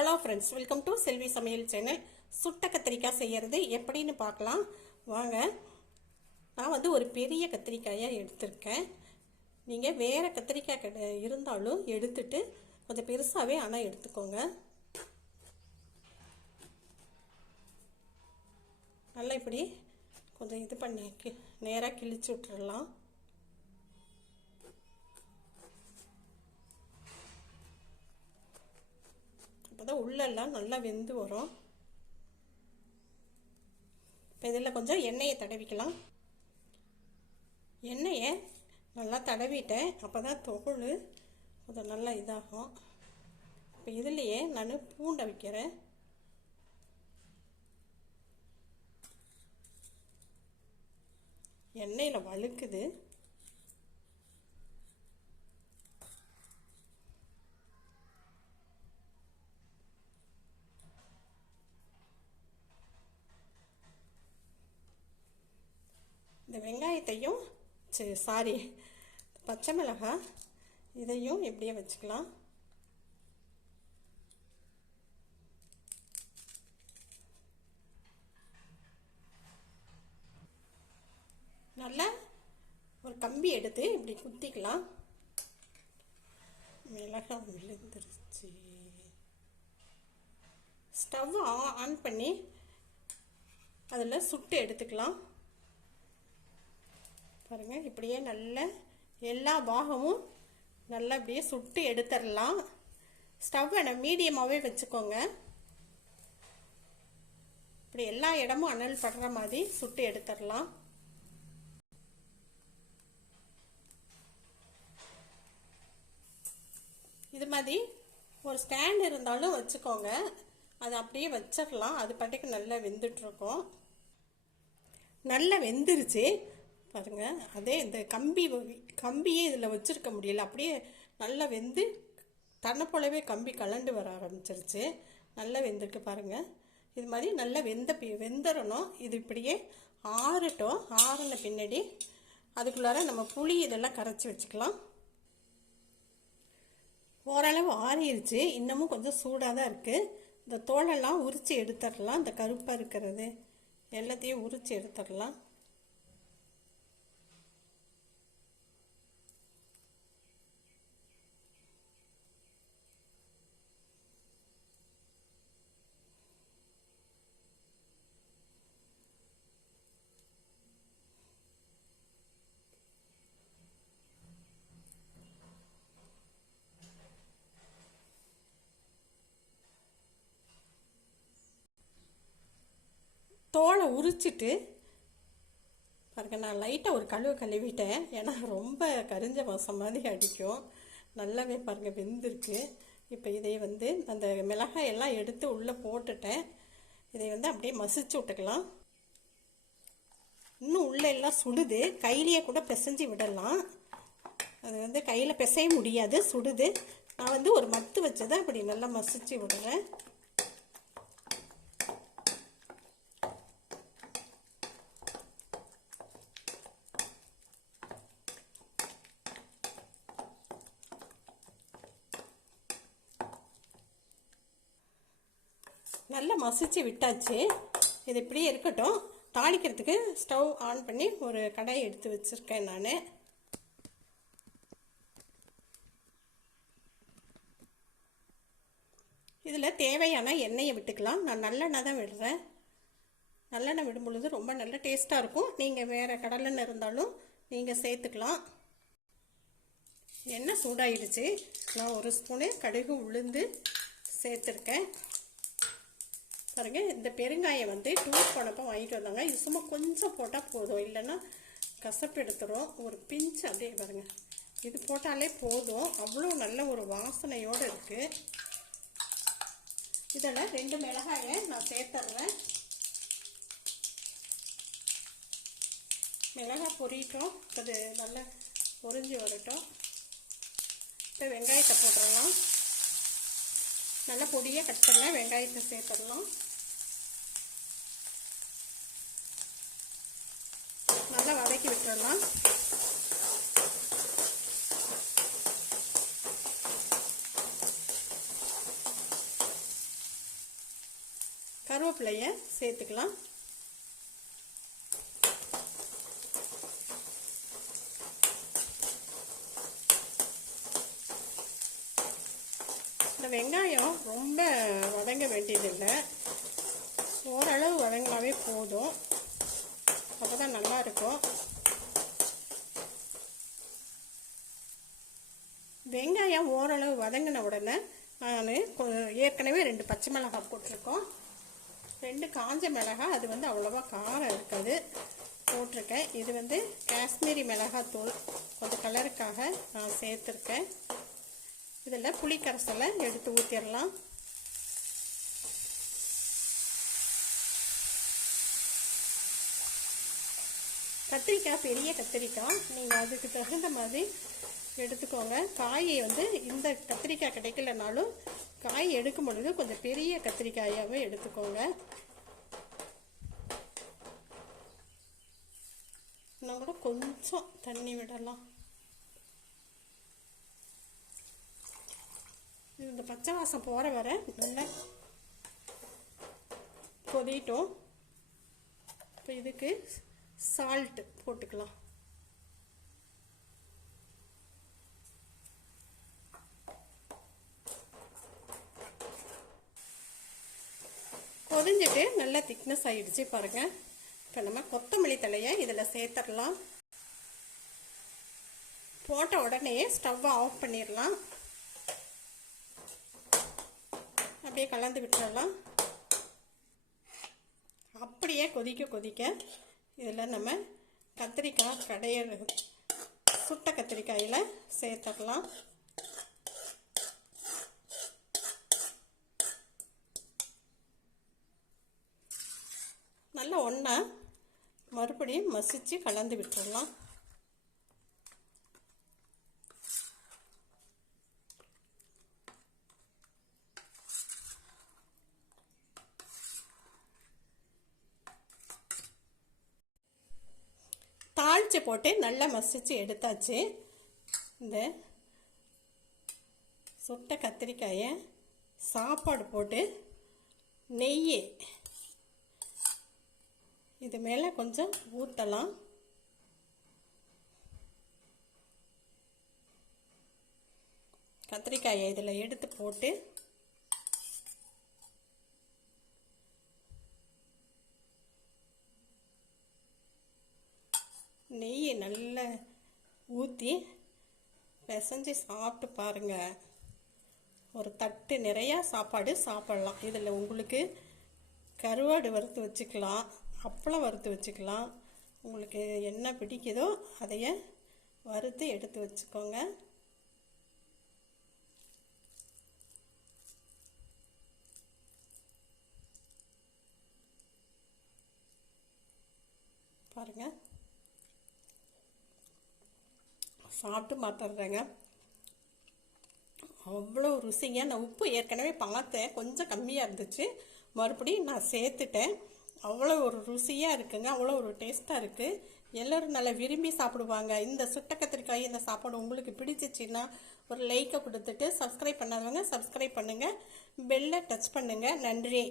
Hello friends, welcome to செல்வி சமையல் channel. சுட்ட கத்திரிக்காய் செய்கிறது எப்படின்னு பார்க்கலாம் வாங்க. நான் வந்து ஒரு பெரிய கத்திரிக்காயாக எடுத்திருக்கேன். நீங்கள் வேறு கத்திரிக்காய் இருந்தாலும் எடுத்துட்டு கொஞ்சம் பெருசாகவே ஆனால் எடுத்துக்கோங்க. நல்லா இப்படி கொஞ்சம் இது பண்ணி நேராக கிழிச்சு விட்டுறலாம். அப்போதான் உள்ளெல்லாம் நல்லா வெந்து வரும். இப்போ இதில் கொஞ்சம் எண்ணெயை தடவிக்கலாம். எண்ணெயை நல்லா தடவிட்டேன், அப்போ தான் தோல் கொஞ்சம் நல்லா இதாகும். இப்போ இதுலேயே நான் பூண்டை வைக்கிறேன். எண்ணெயில் வழுக்குது. இந்த வெங்காயத்தையும் பச்சை மிளகாய் இதையும் எப்படியே வச்சுக்கலாம். நல்லா ஒரு கம்பி எடுத்து இப்படி குத்திக்கலாம். மிளகாய் விழுந்துருச்சு. ஸ்டவ் ஆன் பண்ணி அதில் சுட்டு எடுத்துக்கலாம். பாருங்கள், இப்படியே நல்ல எல்லா பாகமும் நல்லா இப்படியே சுட்டு எடுத்துடலாம். ஸ்டவ்வை மீடியமாகவே வச்சுக்கோங்க. இப்படி எல்லா இடமும் அனல் படுற மாதிரி சுட்டு எடுத்துடலாம். இது மாதிரி ஒரு ஸ்டாண்ட் இருந்தாலும் வச்சுக்கோங்க. அது அப்படியே வச்சிடலாம். அது பாட்டுக்கு நல்லா வெந்துட்டுருக்கோம். நல்லா வெந்துருச்சு பாருங்க. அதே இந்த கம்பியே இதில் வச்சுருக்க முடியல. அப்படியே நல்லா வெந்து தன்னை போலவே கம்பி கலண்டு வர ஆரம்பிச்சிருச்சு. நல்லா வெந்திருக்கு பாருங்கள். இது மாதிரி நல்லா வெந்துடணும். இது இப்படியே ஆறட்டும். ஆறின பின்னாடி அதுக்குள்ளார நம்ம புளி இதெல்லாம் கரைச்சி வச்சுக்கலாம். ஓரளவு ஆறிடுச்சு. இன்னமும் கொஞ்சம் சூடாக தான் இருக்குது. இந்த தோலெல்லாம் உரித்து எடுத்துடலாம். இந்த கருப்பாக இருக்கிறது எல்லாத்தையும் உரித்து எடுத்துடலாம். தோலை உரிச்சிட்டு பாருங்க, நான் லைட்டாக ஒரு கழுவிட்டேன். ஏன்னா ரொம்ப கரிஞ்ச வாசம் மாதிரி அடிக்கும். நல்லாவே பாருங்கள் வெந்திருக்கு. இப்போ இதை வந்து அந்த மிளகாய் எல்லாம் எடுத்து உள்ளே போட்டுட்டேன். இதை வந்து அப்படியே மசிச்சு விட்டுக்கலாம். இன்னும் உள்ளே எல்லாம் சுடுது. கையிலேயே கூட பிசைஞ்சு விடலாம். அது வந்து கையில் பிசைய முடியாது, சுடுது. நான் வந்து ஒரு மத்து வச்சதை அப்படி நல்லா மசிச்சு விடுறேன். நல்லா மசிச்சு விட்டாச்சு. இது இப்படியே இருக்கட்டும். தாளிக்கிறதுக்கு ஸ்டவ் ஆன் பண்ணி ஒரு கடாயை எடுத்து வச்சுருக்கேன் நான். இதில் தேவையான எண்ணெயை விட்டுக்கலாம். நான் நல்லெண்ணெய் தான் விடுறேன். நல்லெண்ணெய் விடும் பொழுது ரொம்ப நல்ல டேஸ்ட்டாக இருக்கும். நீங்கள் வேறு கடலெண்ணெய் இருந்தாலும் நீங்கள் சேர்த்துக்கலாம். எண்ணெய் சூடாயிடுச்சு. நான் ஒரு ஸ்பூனு கடுகு உளுந்து சேர்த்துருக்கேன். பாருங்க, இந்த பெருங்காயம் வந்து டூர் போனப்போ வாங்கிட்டு வந்தாங்க. இது சும்மா கொஞ்சம் போட்டால் போதும், இல்லைன்னா கசப்பு எடுத்துரும். ஒரு பிஞ்சு அப்படியே பாருங்க, இது போட்டாலே போதும். அவ்வளோ நல்ல ஒரு வாசனையோடு இருக்குது. இதில் 2 மிளகாயை நான் சேர்த்துட்றேன். மிளகாய் பொரியட்டும். அது நல்லா பொரிஞ்சு வரட்டும். இப்போ வெங்காயத்தை போட்டுடலாம். நல்லா பொடியாக கட் பண்ண வெங்காயத்தை சேர்த்துடலாம். நல்லா வதக்கி விட்டுடலாம். கருவேப்பிலையை சேர்த்துக்கலாம். இந்த வெங்காயம் ரொம்ப வதங்க வேண்டியதில்லை, ஓரளவு வதங்கினாவே போதும், அப்போ தான் நல்லாயிருக்கும். வெங்காயம் ஓரளவு வதங்கின உடனே நான் ஏற்கனவே 2 பச்சை மிளகாய் போட்டிருக்கோம், 2 காஞ்ச மிளகாய், அது வந்து அவ்வளோவா காரம் இருக்காது, போட்டிருக்கேன். இது வந்து காஷ்மீரி மிளகாத்தூள், கொஞ்சம் கலருக்காக நான் சேர்த்துருக்கேன். இதில் புளி கரைசலை எடுத்து ஊற்றிடலாம். கத்திரிக்காய் பெரிய கத்திரிக்காய், நீங்கள் அதுக்கு தகுந்த மாதிரி எடுத்துக்கோங்க. காயை வந்து இந்த கத்திரிக்காய் கிடைக்கலனாலும் காய் எடுக்கும் பொழுது கொஞ்சம் பெரிய கத்திரிக்காயாகவே எடுத்துக்கோங்க. இன்னும் கூட கொஞ்சம் தண்ணி விடலாம். இந்த பச்சை வாசம் போகிற வரை நல்லா கொதிட்டோம். இப்போ இதுக்கு சால்ட்டு போட்டுக்கலாம். கொதிஞ்சிட்டு நல்லா திக்னஸ் ஆகிடுச்சு பாருங்கள். இப்போ நம்ம கொத்தமல்லி தழையை இதில் சேர்த்துடலாம். போட்ட உடனே ஸ்டவ்வை ஆஃப் பண்ணிடலாம். அப்படியே கலந்து விட்டுறலாம். அப்படியே கொதிக்க கொதிக்க இதில் நம்ம கத்திரிக்காய் கடையல் சுட்ட கத்திரிக்காயில் சேர்த்துடலாம். நல்லா ஒன்றா மறுபடியும் மசிச்சு கலந்து விட்டுறலாம். தாளித்து போட்டு நல்லா மசிச்சு எடுத்தாச்சு. இந்த சுட்ட கத்திரிக்காயை சாப்பாடு போட்டு நெய் இது மேலே கொஞ்சம் ஊற்றலாம். கத்திரிக்காயை இதில் எடுத்து போட்டு நெய் நல்லா ஊற்றி பிசைஞ்சு சாப்பிட்டு பாருங்கள். ஒரு தட்டு நிறையா சாப்பாடு சாப்பிடலாம். இதில் உங்களுக்கு கருவாடு வறுத்து வச்சுக்கலாம், அப்பளம் வறுத்து வச்சுக்கலாம், உங்களுக்கு என்ன பிடிக்குதோ அதைய வறுத்து எடுத்து வச்சுக்கோங்க. பாருங்கள், சாப்பிட்டு மாத்திடுறேங்க. அவ்வளோ ருசிங்க. நான் உப்பு ஏற்கனவே பார்த்தேன், கொஞ்சம் கம்மியாக இருந்துச்சு, மறுபடியும் நான் சேர்த்துட்டேன். அவ்வளோ ஒரு ருசியாக இருக்குங்க, அவ்வளோ ஒரு டேஸ்ட்டாக இருக்குது. எல்லோரும் நல்லா விரும்பி சாப்பிடுவாங்க. இந்த சுட்ட கத்திரிக்காய் இந்த சாப்பாடு உங்களுக்கு பிடிச்சிச்சின்னா ஒரு லைக்கை கொடுத்துட்டு, சப்ஸ்கிரைப் பண்ணாதவங்க சப்ஸ்கிரைப் பண்ணுங்கள், பெல்லை டச் பண்ணுங்கள். நன்றி.